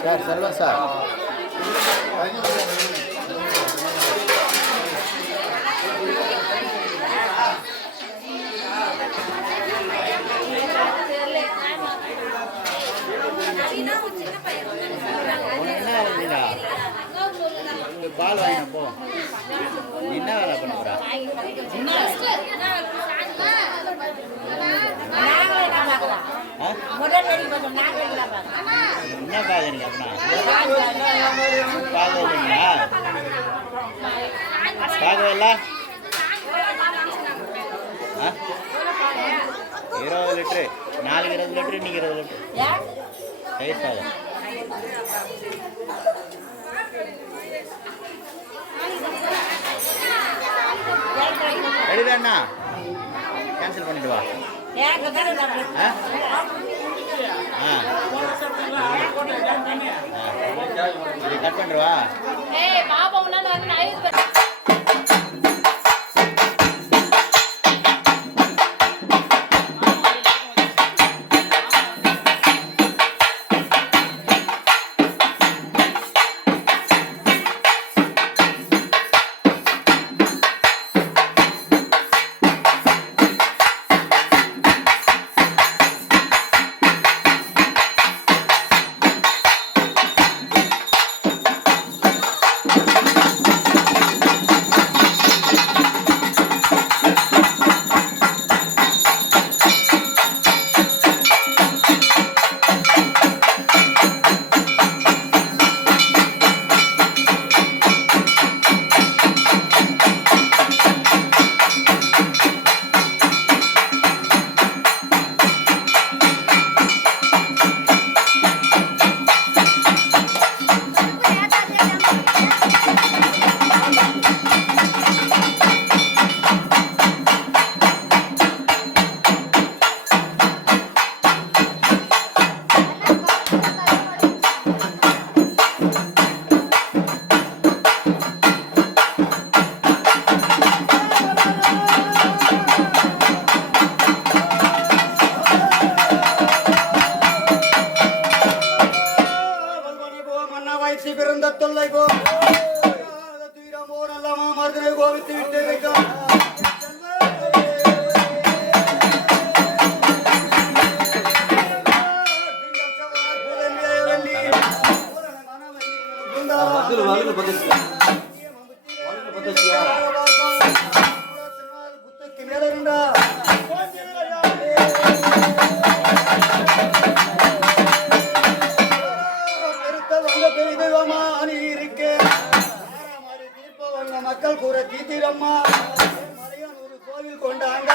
Sir செல்வம் sir பால் வாங்கின போ என்ன வேலை பண்ண போறா என்ன பாக்குறீங்க அப்படின்னா பாக்குறீங்களா பார்க்கவே இல்லை 20 லிட்டரு நாளைக்கு 20 லிட்டரு இன்னைக்கு 20 லிட்டரு தயிர் சாதம் ரெடிதாண்ணா கேன்சல் பண்ணிட்டு வா கட் பண்ணுவா மக்கள் கூற தீத்திரம்மா மலையானூர் கோவில் கொண்டாங்க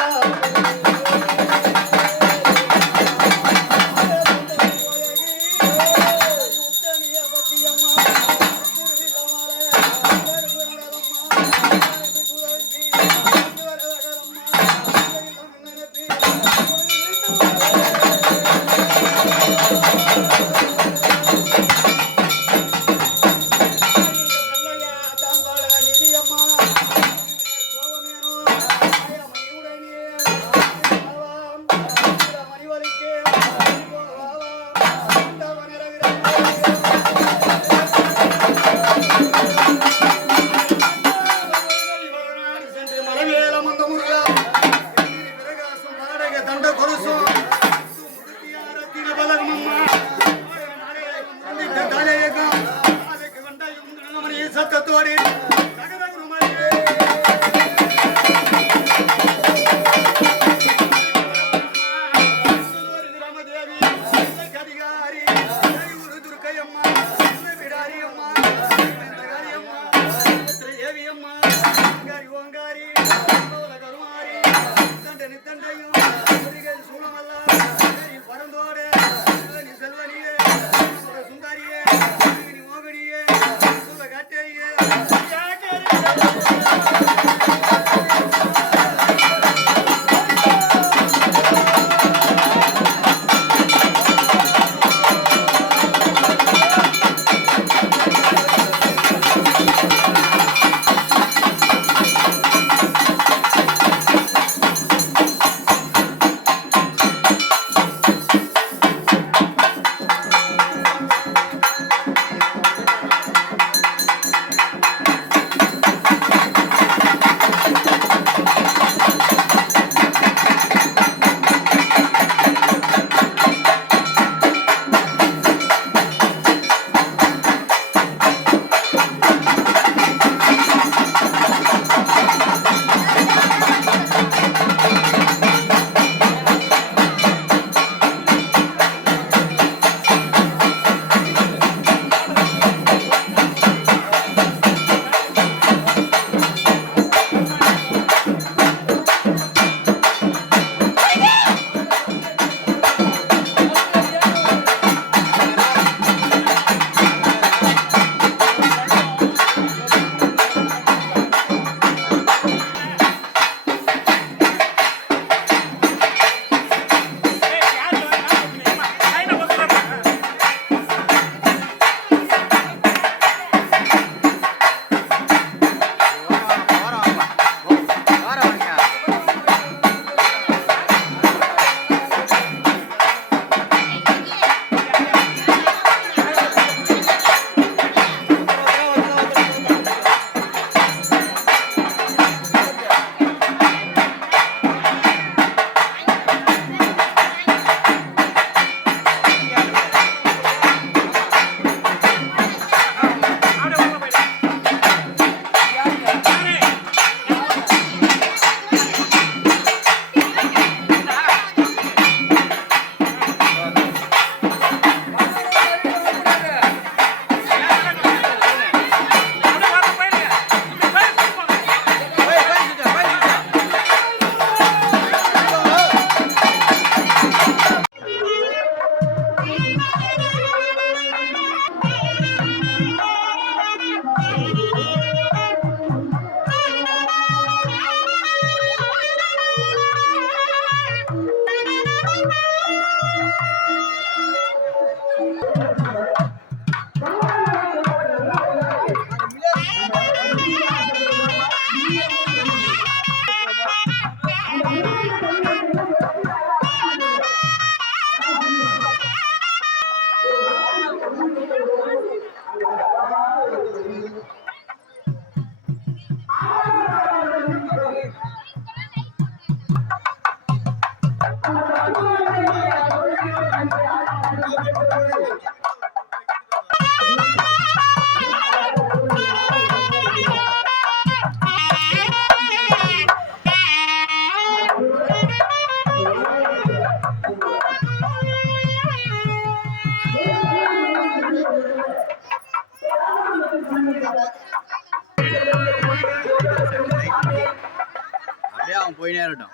போய் நேரட்டும்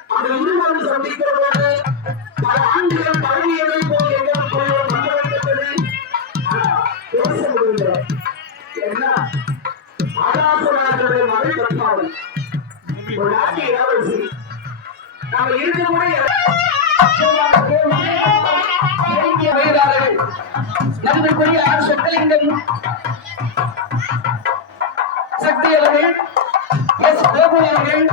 சக்தி அவர்கள் எஸ் கோபு அவர்கள்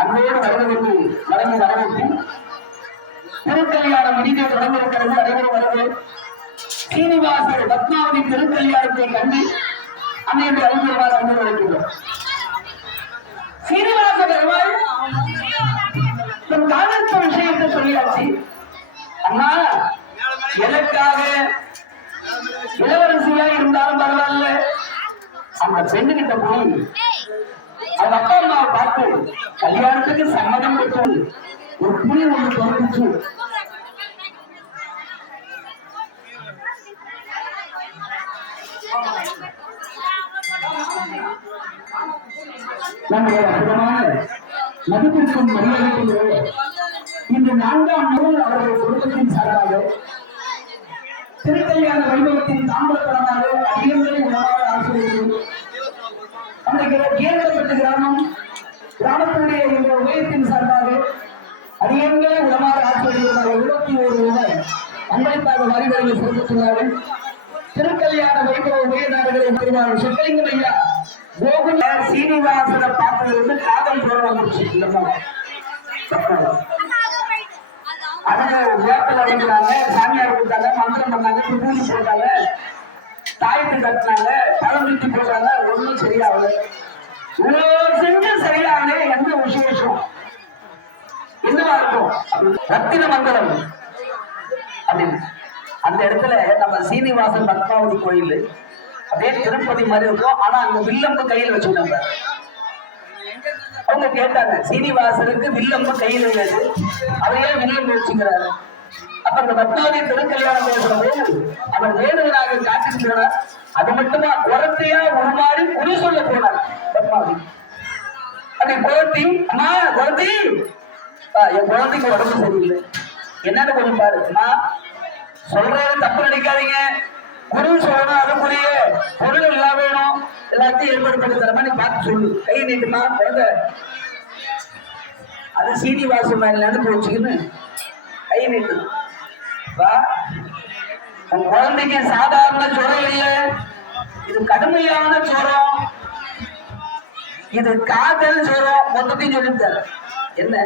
அன்போடு வருவதற்கு வழங்கி வரவேற்று திருக்கல்யாணம் இனிதே தொடங்கியிருக்கிறது. அனைவரும் வருவது சீனிவாசர் பத்மாவதி திருக்கல்யாணத்தை கண்டு அன்னைக்கு அறிஞர்வார் அன்பு வைக்கின்றோம். சீனிவாச பெருமாள் காதலித்த விஷயத்தை சொல்லியாச்சு. அண்ணா எனக்காக இளவரசியா இருந்தாலும் பரவாயில்ல, அந்த பெண்ணுகிட்ட போய் அவங்க அப்பா அம்மாவை பார்த்து கல்யாணத்துக்கு சம்மதம் பெற்று ஒரு புலி ஒன்று தோன்றுச்சு. நம்முடைய அற்புதமான மதிப்பிற்கும் மரியாதைக்கும் இன்று 4ஆம் நாள் அவர்கள் குடும்பத்தின் சார்பாக திருக்கல்யாண வைபவத்தின் தாம்பரப்படமாக அதிகங்களை உணவாக ஆசிரியர்கள் கேரளப்பட்டு கிராமத்தினுடைய இந்த உதயத்தின் சார்பாக அதிகங்களை உணவாக ஆசிரியர்கள் 21 ரூபாய் அன்பளிப்பாக வரிகளை செலுத்தியுள்ளார்கள். திருக்கல்யாண வைபவ உயர்நாடுகளை பெறுவார்கள். சொக்கலிங்கம் ஐயா கோகுல சீனிவாசனை பார்த்ததிலிருந்து காதல் போல வந்துருச்சு. அதுக்கு வேப்பல் அடிக்கிறாங்க, சாமியார் கொடுத்தாங்க, மந்திரம் பண்ணாங்க, பூஜை போட்டாங்க, தாயத்து கட்டினாங்க, பழம் போட்டாங்க, ஒன்றும் சரியாகல. செஞ்சு சரியாகல. எந்த விசேஷம் என்னவா இருக்கும்? ரத்தின மந்திரம் அப்படின்னு அந்த இடத்துல நம்ம சீனிவாசன் பத்மாவதி கோயில் அதே திருப்பதி மாதிரி இருக்கும். ஆனா அங்க வில்லம்பு கையில் வச்சுட்டாங்க. அவங்க கேட்டாங்க, சீனிவாசனுக்கு வில்லம்பு கையில் உள்ளது, அதையே வில்லம்பு வச்சுக்கிறாரு. அப்ப அந்த பத்மாவதி திருக்கல்யாணம் பேசுறது அவர் வேணுவராக காட்டுக்கு போனார். அது மட்டுமா குரத்தையா உருமாறி குறி சொல்ல போனார் பத்மாவதி. அப்படி குரத்தி, அம்மா குரத்தி, என் குழந்தைக்கு உடம்பு சரியில்லை, என்னன்னு கொஞ்சம் பாரு. அம்மா சொல்றது தப்பு நினைக்காதீங்க, குரு சொல்லணும், அதுக்குரிய பொருள் எல்லாம் வேணும், எல்லாத்தையும் ஏற்பாடு பண்ணி தர மாதிரி பார்த்து சொல்லு. கை நீட்டுமா குழந்தை. அது சீனிவாசன் மேல நினைப்பு வச்சுக்கின்னு கை நீட்டு. உன் குழந்தைக்கு சாதாரண ஜுரம் இல்லை, இது கடுமையான ஜுரம், இது காதல் ஜுரம், மொத்தத்தையும் சொல்லிட்டார். என்ன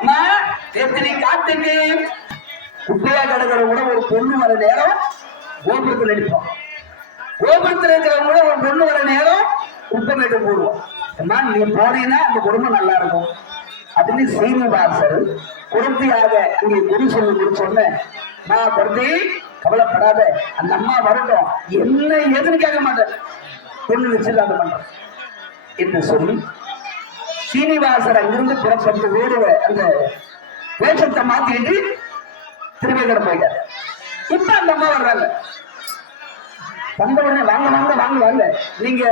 அம்மா எத்தனை காத்துக்கு குப்பையா கிடக்கிற கூட ஒரு பொண்ணு வர நேரம் கோபுரத்தில் அடிப்போம், கோபுரத்தில் இருக்கிறவங்க கூட ஒரு பொண்ணு வர நேரம் குப்பமேட்டு போடுவோம். அம்மா நீங்க போனீங்கன்னா அந்த குடும்பம் நல்லா இருக்கும் அப்படின்னு சீனிவாசர் குருத்தியாக அங்கே குரு சொல்லி சொன்னேன். நான் குருத்தி கவலைப்படாத, அந்த அம்மா வரட்டும், என்ன எதுன்னு கேட்க மாட்டேன், பொண்ணு வச்சிருக்காங்க பண்றேன் என்று சொல்லி சீனிவாசர் அங்கிருந்து புறப்பட்டு வேடுவ அந்த வேஷத்தை மாத்திட்டு திருவேங்கடம் போயிட்டார். இப்ப அந்த அம்மா வர்றாங்க. வந்த உடனே வாங்க வாங்க வாங்க வாங்க, நீங்க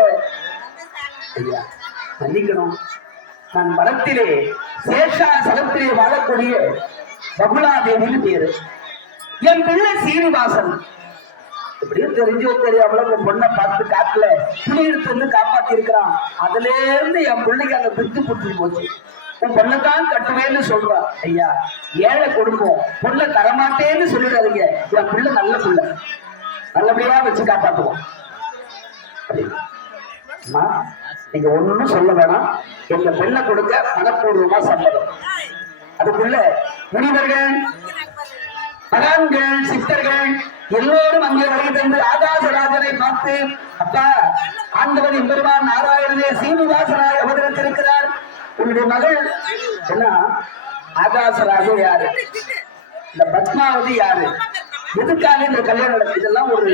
ஐயா மன்னிக்கணும், நான் மரத்திலே சேஷா சலத்திலே வாழக்கூடிய பகுலாதேவின்னு பேரு, என் பிள்ளை சீனிவாசன். எப்படியும் தெரிஞ்சோ தெரியாமல உங்க பொண்ணை பார்த்து காட்டுல புலி எடுத்து வந்து காப்பாத்தி இருக்கிறான். அதுல இருந்து என் பிள்ளைக்கு அந்த பித்து புட்டு போச்சு. உன் பொண்ணைத்தான் கட்டுவேன்னு சொல்றான். ஐயா ஏழை குடும்பம், பொண்ணை தரமாட்டேன்னு சொல்லிடாதீங்க, என் பிள்ளை நல்ல பிள்ளை, நல்லபடியா வச்சு காப்பாற்றுவோம். அம்மா நீங்க ஒண்ணும் சொல்ல வேணாம், எங்க பெண்ணை கொடுக்க மனப்பூர்வமா சம்மதம். அதுக்குள்ள முனிவர்கள், மகான்கள், சித்தர்கள் எல்லோரும் அங்கே வருகை தந்து ஆகாசராஜனை பார்த்து, அப்பா, ஆண்டவன் எம்பெருமான் நாராயணனே சீனிவாசனாய் அவதரித்திருக்கிறார். உன்னுடைய மகள் என்ன? ஆகாசராஜன் யாரு? இந்த பத்மாவதி யாரு? எதுக்காக இந்த கல்யாணம் நடக்குது? இதெல்லாம் ஒரு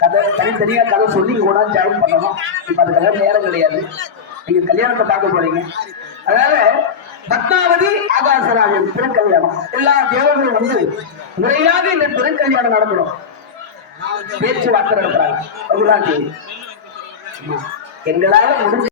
கதை, தனித்தனியா கதை சொல்லி கூட ஜாயின் பண்ணணும். இப்ப அது கல்யாணம் நேரம் கிடையாது. நீங்க கல்யாணத்தை பார்க்க போறீங்க. அதனால பத்மாவதி ஆகாசராஜன் திருக்கல்யாணம், எல்லா தேவர்களும் வந்து முறையாக இந்த திருக்கல்யாணம் நடக்கணும். பேச்சுவார்த்தை நடத்துறாங்க. எங்களால முடிஞ்ச